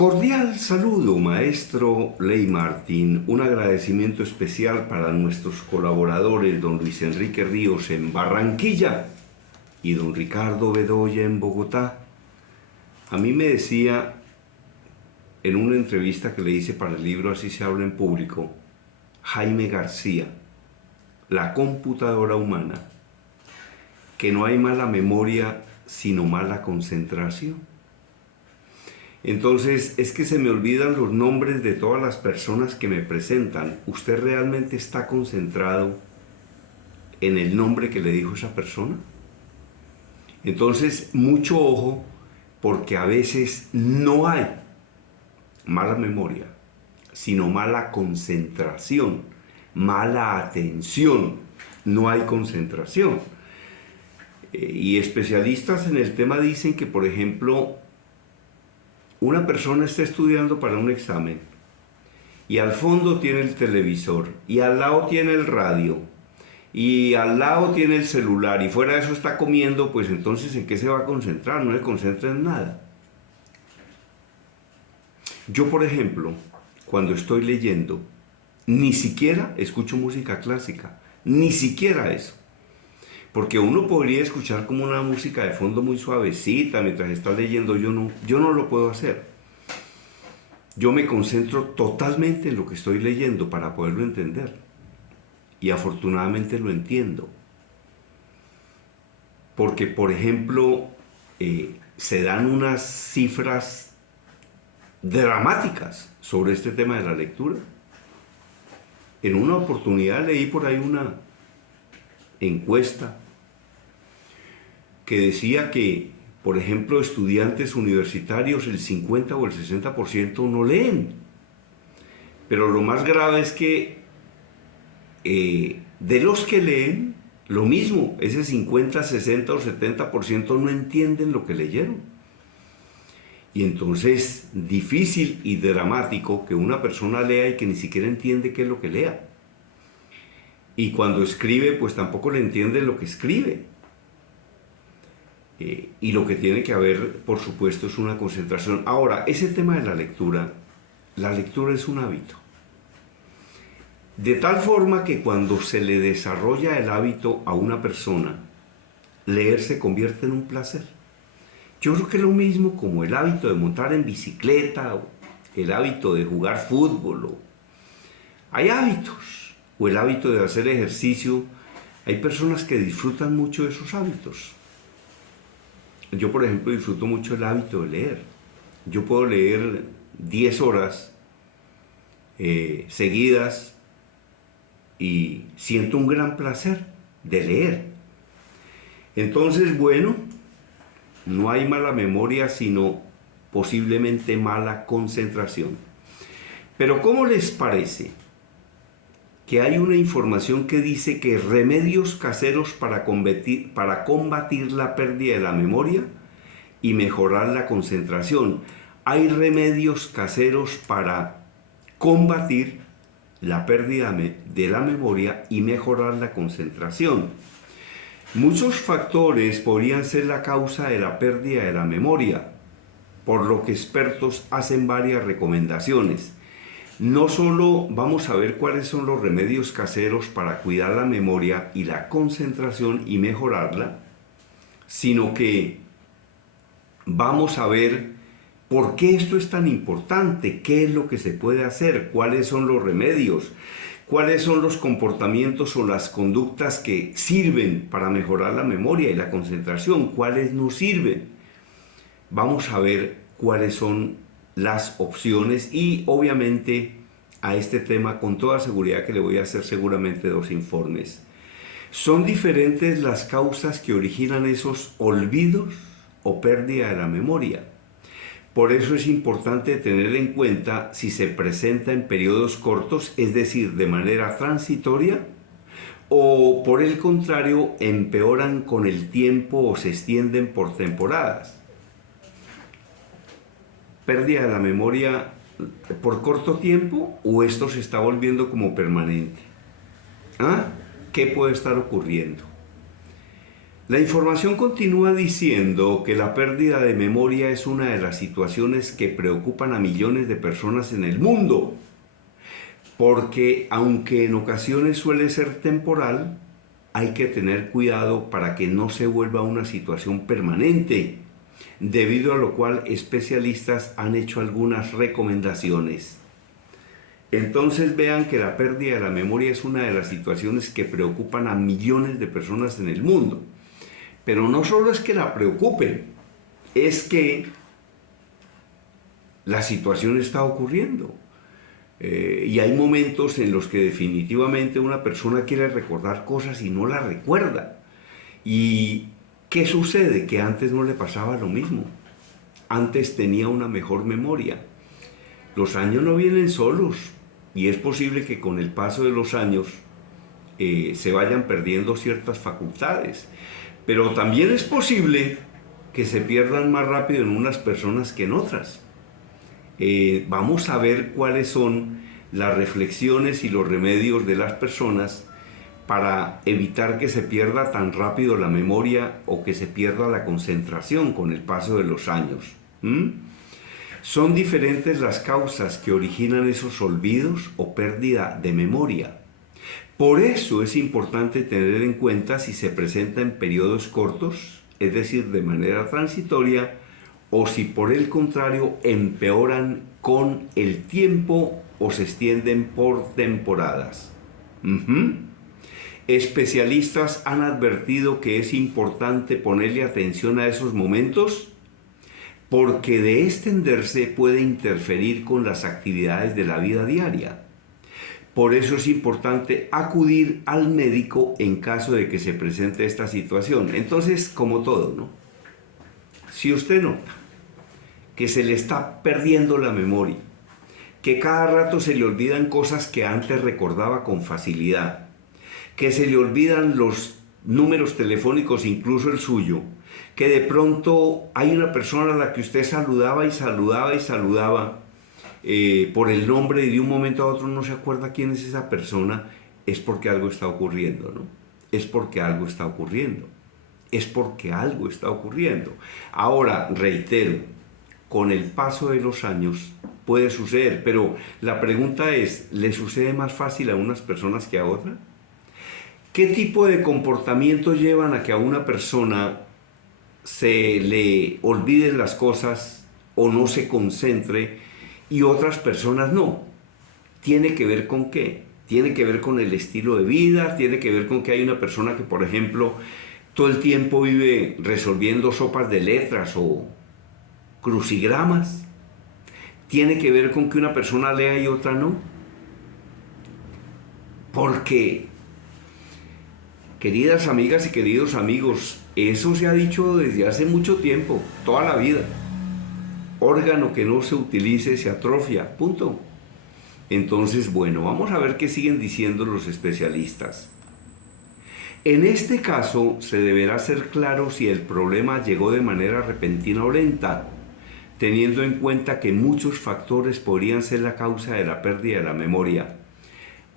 Cordial saludo, maestro Ley Martín. Un agradecimiento especial para nuestros colaboradores, don Luis Enrique Ríos en Barranquilla y don Ricardo Bedoya en Bogotá. A mí me decía en una entrevista que le hice para el libro Así se habla en público, Jaime García, la computadora humana, que no hay mala memoria sino mala concentración. Entonces, es que se me olvidan los nombres de todas las personas que me presentan. ¿Usted realmente está concentrado en el nombre que le dijo esa persona? Entonces, mucho ojo, porque a veces no hay mala memoria, sino mala concentración, mala atención. No hay concentración. Y especialistas en el tema dicen que, por ejemplo, una persona está estudiando para un examen y al fondo tiene el televisor y al lado tiene el radio y al lado tiene el celular y fuera de eso está comiendo, pues entonces ¿en qué se va a concentrar? No se concentra en nada. Yo, por ejemplo, cuando estoy leyendo, ni siquiera escucho música clásica, ni siquiera eso. Porque uno podría escuchar como una música de fondo muy suavecita mientras está leyendo. Yo no lo puedo hacer. Yo me concentro totalmente en lo que estoy leyendo para poderlo entender. Y afortunadamente lo entiendo. Porque, por ejemplo, se dan unas cifras dramáticas sobre este tema de la lectura. En una oportunidad leí por ahí una encuesta que decía que, por ejemplo, estudiantes universitarios, el 50 o el 60% no leen. Pero lo más grave es que de los que leen, lo mismo, ese 50, 60 o 70% no entienden lo que leyeron. Y entonces, difícil y dramático que una persona lea y que ni siquiera entiende qué es lo que lea. Y cuando escribe, pues tampoco le entiende lo que escribe. Y lo que tiene que haber, por supuesto, es una concentración. Ahora, ese tema de la lectura es un hábito. De tal forma que cuando se le desarrolla el hábito a una persona, leer se convierte en un placer. Yo creo que es lo mismo como el hábito de montar en bicicleta, o el hábito de jugar fútbol. Hay hábitos, o el hábito de hacer ejercicio. Hay personas que disfrutan mucho de esos hábitos. Yo, por ejemplo, disfruto mucho el hábito de leer. Yo puedo leer 10 horas seguidas y siento un gran placer de leer. Entonces, bueno, no hay mala memoria, sino posiblemente mala concentración. Pero ¿cómo les parece que hay una información que dice que remedios caseros para combatir la pérdida de la memoria y mejorar la concentración? Hay remedios caseros para combatir la pérdida de la memoria y mejorar la concentración. Muchos factores podrían ser la causa de la pérdida de la memoria, por lo que expertos hacen varias recomendaciones. No solo vamos a ver cuáles son los remedios caseros para cuidar la memoria y la concentración y mejorarla, sino que vamos a ver por qué esto es tan importante, qué es lo que se puede hacer, cuáles son los remedios, cuáles son los comportamientos o las conductas que sirven para mejorar la memoria y la concentración, cuáles no sirven. Vamos a ver cuáles son las opciones y obviamente a este tema con toda seguridad que le voy a hacer seguramente 2 informes. ¿Son diferentes las causas que originan esos olvidos o pérdida de la memoria? Por eso es importante tener en cuenta si se presenta en periodos cortos, es decir, de manera transitoria, o por el contrario, empeoran con el tiempo o se extienden por temporadas. Pérdida de la memoria por corto tiempo o esto se está volviendo como permanente. ¿Qué puede estar ocurriendo? La información continúa diciendo que la pérdida de memoria es una de las situaciones que preocupan a millones de personas en el mundo, porque aunque en ocasiones suele ser temporal, hay que tener cuidado para que no se vuelva una situación permanente, debido a lo cual especialistas han hecho algunas recomendaciones. Entonces vean que la pérdida de la memoria es una de las situaciones que preocupan a millones de personas en el mundo. Pero no solo es que la preocupen, es que la situación está ocurriendo. Y hay momentos en los que definitivamente una persona quiere recordar cosas y no las recuerda. ¿Y qué sucede? Que antes no le pasaba lo mismo. Antes tenía una mejor memoria. Los años no vienen solos y es posible que con el paso de los años se vayan perdiendo ciertas facultades. Pero también es posible que se pierdan más rápido en unas personas que en otras. Vamos a ver cuáles son las reflexiones y los remedios de las personas para evitar que se pierda tan rápido la memoria o que se pierda la concentración con el paso de los años. Son diferentes las causas que originan esos olvidos o pérdida de memoria. Por eso es importante tener en cuenta si se presenta en periodos cortos, es decir, de manera transitoria, o si por el contrario empeoran con el tiempo o se extienden por temporadas. Especialistas han advertido que es importante ponerle atención a esos momentos porque de extenderse puede interferir con las actividades de la vida diaria. Por eso es importante acudir al médico en caso de que se presente esta situación. Entonces, como todo, ¿no? Si usted nota que se le está perdiendo la memoria, que cada rato se le olvidan cosas que antes recordaba con facilidad, que se le olvidan los números telefónicos, incluso el suyo, que de pronto hay una persona a la que usted saludaba y saludaba y saludaba, por el nombre y de un momento a otro no se acuerda quién es esa persona, es porque algo está ocurriendo, ¿no? Es porque algo está ocurriendo. Es porque algo está ocurriendo. Ahora, reitero, con el paso de los años puede suceder, pero la pregunta es, ¿le sucede más fácil a unas personas que a otras? ¿Qué tipo de comportamientos llevan a que a una persona se le olviden las cosas o no se concentre y otras personas no? ¿Tiene que ver con qué? Tiene que ver con el estilo de vida, tiene que ver con que hay una persona que, por ejemplo, todo el tiempo vive resolviendo sopas de letras o crucigramas. Tiene que ver con que una persona lea y otra no. Porque, queridas amigas y queridos amigos, eso se ha dicho desde hace mucho tiempo, toda la vida. Órgano que no se utilice se atrofia, punto. Entonces, bueno, vamos a ver qué siguen diciendo los especialistas. En este caso, se deberá ser claro si el problema llegó de manera repentina o lenta, teniendo en cuenta que muchos factores podrían ser la causa de la pérdida de la memoria.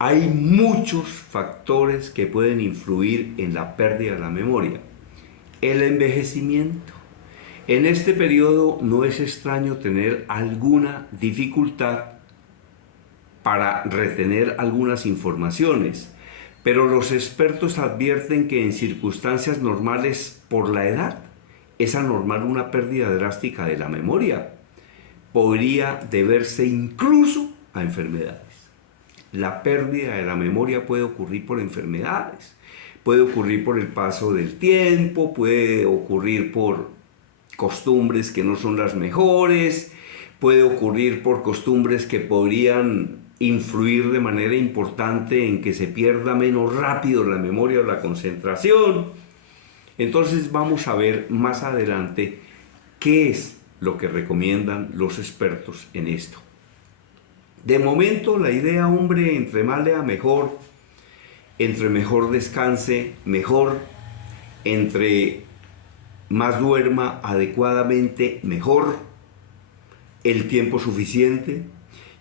Hay muchos factores que pueden influir en la pérdida de la memoria. El envejecimiento. En este periodo no es extraño tener alguna dificultad para retener algunas informaciones, pero los expertos advierten que en circunstancias normales por la edad es anormal una pérdida drástica de la memoria. Podría deberse incluso a enfermedades. La pérdida de la memoria puede ocurrir por enfermedades, puede ocurrir por el paso del tiempo, puede ocurrir por costumbres que no son las mejores, puede ocurrir por costumbres que podrían influir de manera importante en que se pierda menos rápido la memoria o la concentración. Entonces vamos a ver más adelante qué es lo que recomiendan los expertos en esto. De momento la idea, hombre, entre más lea mejor, entre mejor descanse mejor, entre más duerma adecuadamente mejor, el tiempo suficiente,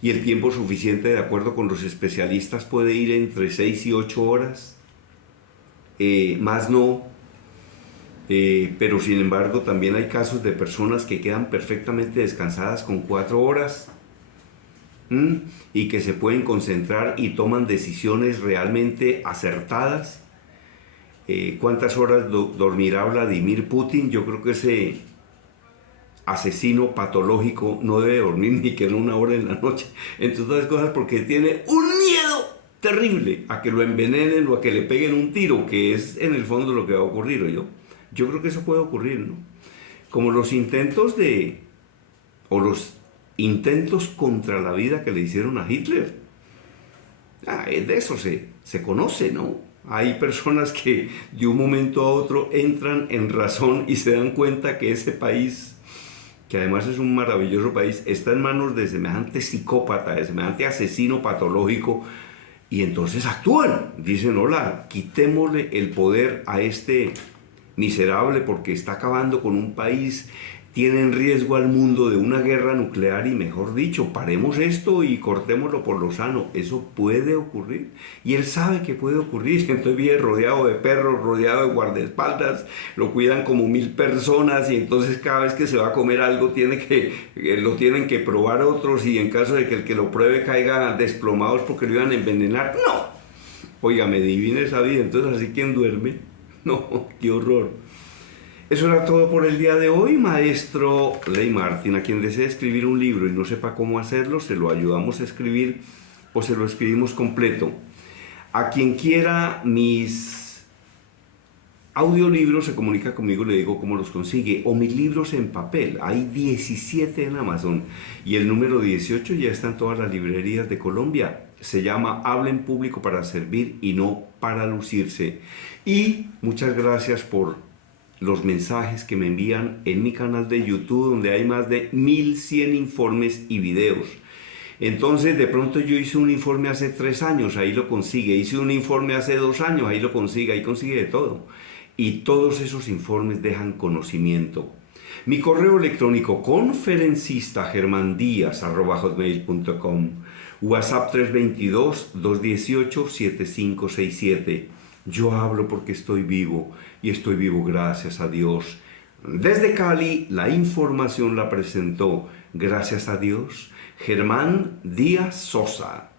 y el tiempo suficiente de acuerdo con los especialistas puede ir entre 6 y 8 horas, más no. Pero sin embargo también hay casos de personas que quedan perfectamente descansadas con 4 horas. Y que se pueden concentrar y toman decisiones realmente acertadas. ¿Cuántas horas dormirá Vladimir Putin? Yo creo que ese asesino patológico no debe dormir ni que en 1 hora en la noche, entre otras cosas porque tiene un miedo terrible a que lo envenenen o a que le peguen un tiro, que es en el fondo lo que va a ocurrir. Yo creo que eso puede ocurrir, ¿no? Como los intentos los intentos contra la vida que le hicieron a Hitler. De eso se conoce, ¿no? Hay personas que de un momento a otro entran en razón y se dan cuenta que ese país, que además es un maravilloso país, está en manos de semejante psicópata, de semejante asesino patológico, y entonces actúan. Dicen, hola, quitémosle el poder a este miserable porque está acabando con un país, tiene en riesgo al mundo de una guerra nuclear y mejor dicho, paremos esto y cortémoslo por lo sano. Eso puede ocurrir y él sabe que puede ocurrir. Entonces vive rodeado de perros, rodeado de guardaespaldas, lo cuidan como 1000 personas y entonces cada vez que se va a comer algo lo tienen que probar otros y en caso de que el que lo pruebe caiga desplomados porque lo iban a envenenar. ¡No! Oiga, me divina esa vida. Entonces, ¿así quién duerme? No, qué horror. Eso era todo por el día de hoy, maestro Ley Martin. A quien desee escribir un libro y no sepa cómo hacerlo, se lo ayudamos a escribir o se lo escribimos completo. A quien quiera mis audiolibros se comunica conmigo, le digo cómo los consigue. O mis libros en papel, hay 17 en Amazon y el número 18 ya está en todas las librerías de Colombia. Se llama Habla en público para servir y no para lucirse. Y muchas gracias por los mensajes que me envían en mi canal de YouTube, donde hay más de 1100 informes y videos. Entonces, de pronto yo hice un informe hace 3 años, ahí lo consigue. Hice un informe hace 2 años, ahí lo consigue, ahí consigue de todo. Y todos esos informes dejan conocimiento. Mi correo electrónico conferencistagermandiaz@hotmail.com, WhatsApp 322-218-7567. Yo hablo porque estoy vivo y estoy vivo gracias a Dios. Desde Cali, la información la presentó, gracias a Dios, Germán Díaz Sosa.